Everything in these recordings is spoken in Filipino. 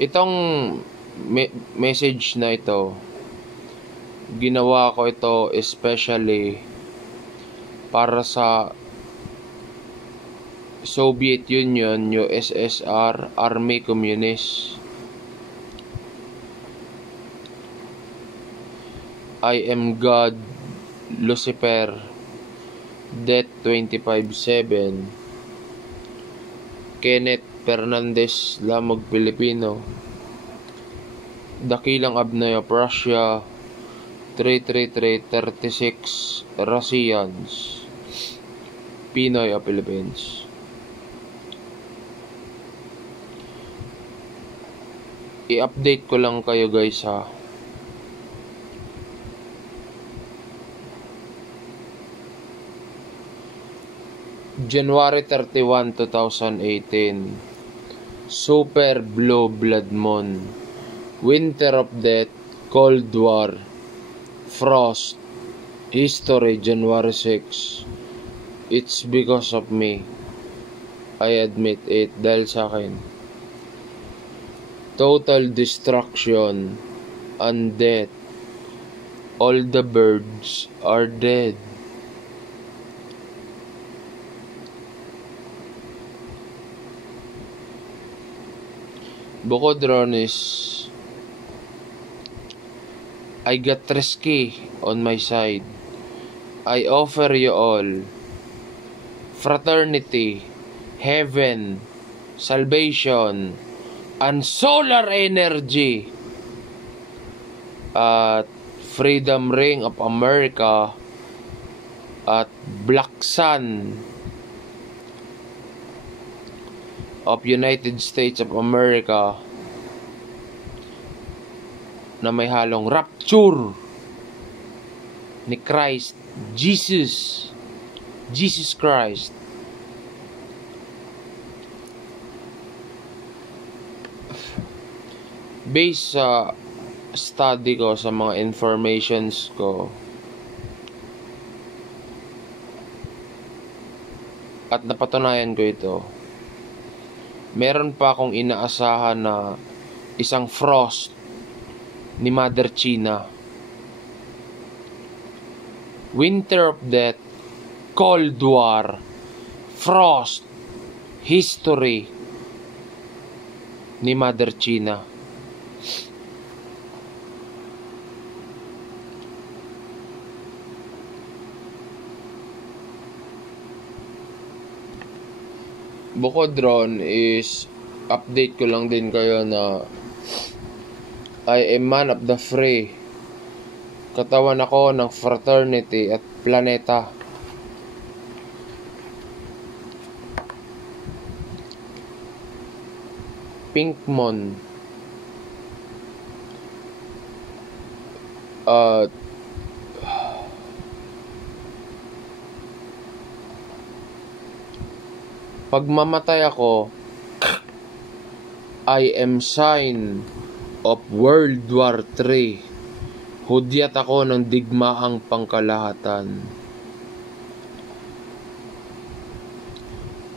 Itong message na ito, ginawa ko ito especially para sa Soviet Union, USSR, Army Communist. I am God, Lucifer, Death 25/7, Kenneth Fernandez, Lamog Pilipino, Dakilang Abnay of Russia, 33336 Russians, Pinoy of Philippines. I-update ko lang kayo guys ha. January 31, 2018. Super Blue Blood Moon. Winter of Death, Cold War, Frost, History, January 6. It's because of me. I admit it, dahil sa akin. Total destruction and death. All the birds are dead. Bukod ron is I got risky on my side. I offer you all fraternity, heaven, salvation, and solar energy at Freedom Ring of America at Black Sun of United States of America na may halong rapture ni Christ, Jesus Christ. Based sa study ko, sa mga informations ko, at napatunayan ko ito, meron pa akong inaasahan na isang frost ni Mother China. Winter of Death, Cold War, Frost, History ni Mother China. Bukod ron is update ko lang din kayo na I am man of the free. Katawan ako ng fraternity at planeta. Pinkmon. Pag mamatay ako, I am sign of World War III. Hudyat ako ng digmaang pangkalahatan.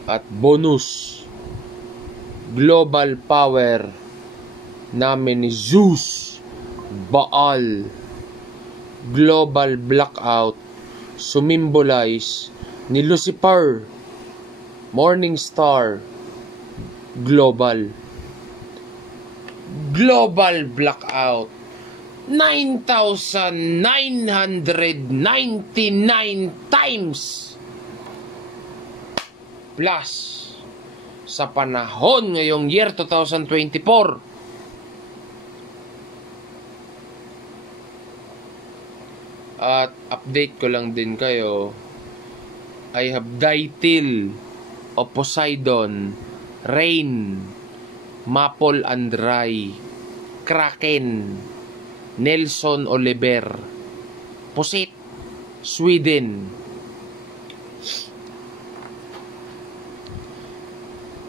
At bonus, global power namin ni Zeus, Baal. Global blackout, sumimbolize ni Lucifer, Morning Star, global blackout, 9,999 times plus sa panahon ngayong year 2024. At update ko lang din kayo, I have Daitil of Poseidon, Rain, Maple and Rai, Kraken, Nelson Oliver, Pusit, Sweden.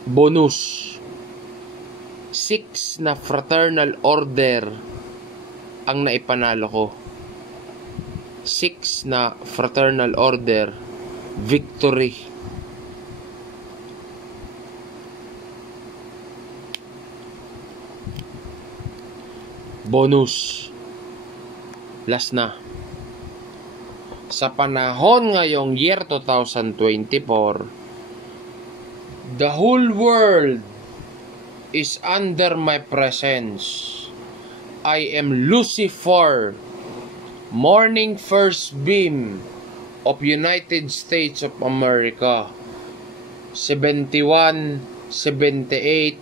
Bonus, 6 na fraternal order ang naipanalo ko. 6 na fraternal order victory. Bonus. Last na. Sa panahon ngayong year 2024, the whole world is under my presence. I am Lucifer, morning first beam of United States of America. 71, 78,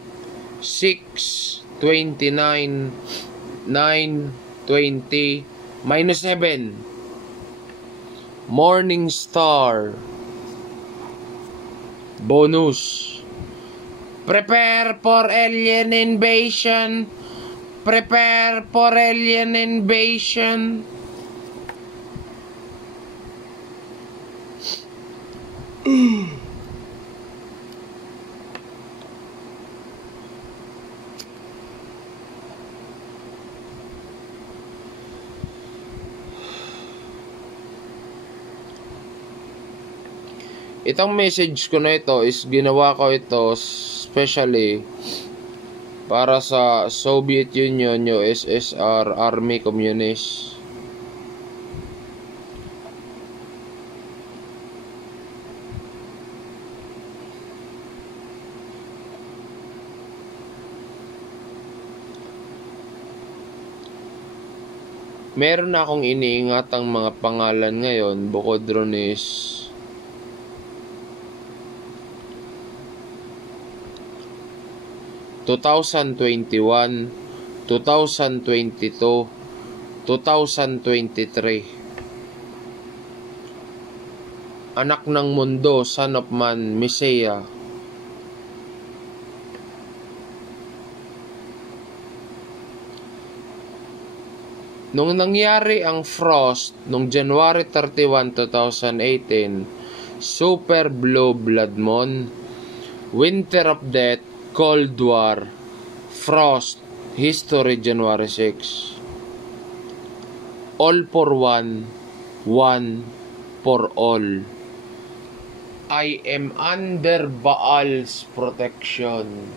6, 29, 9, 20, minus 7. Morning Star. Bonus. Prepare for alien invasion. Prepare for alien invasion. Itong message ko na ito is ginawa ko ito especially para sa Soviet Union, USSR, Army Communist. Meron na akong iniingatang mga pangalan ngayon bukod ron is 2021, 2022, 2023. Anak ng mundo, son of man, Messiah. Nung nangyari ang frost nung January 31, 2018, Super Blue Blood Moon, Winter of Death, Cold War, Frost, History January 6. All for one, one for all. I am under Baal's protection.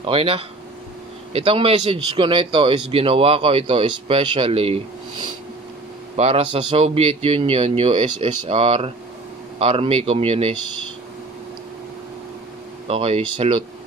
Okay na? Itong message ko na ito is ginawa ko ito especially para sa Soviet Union, USSR, Army Communist. Okay, salute.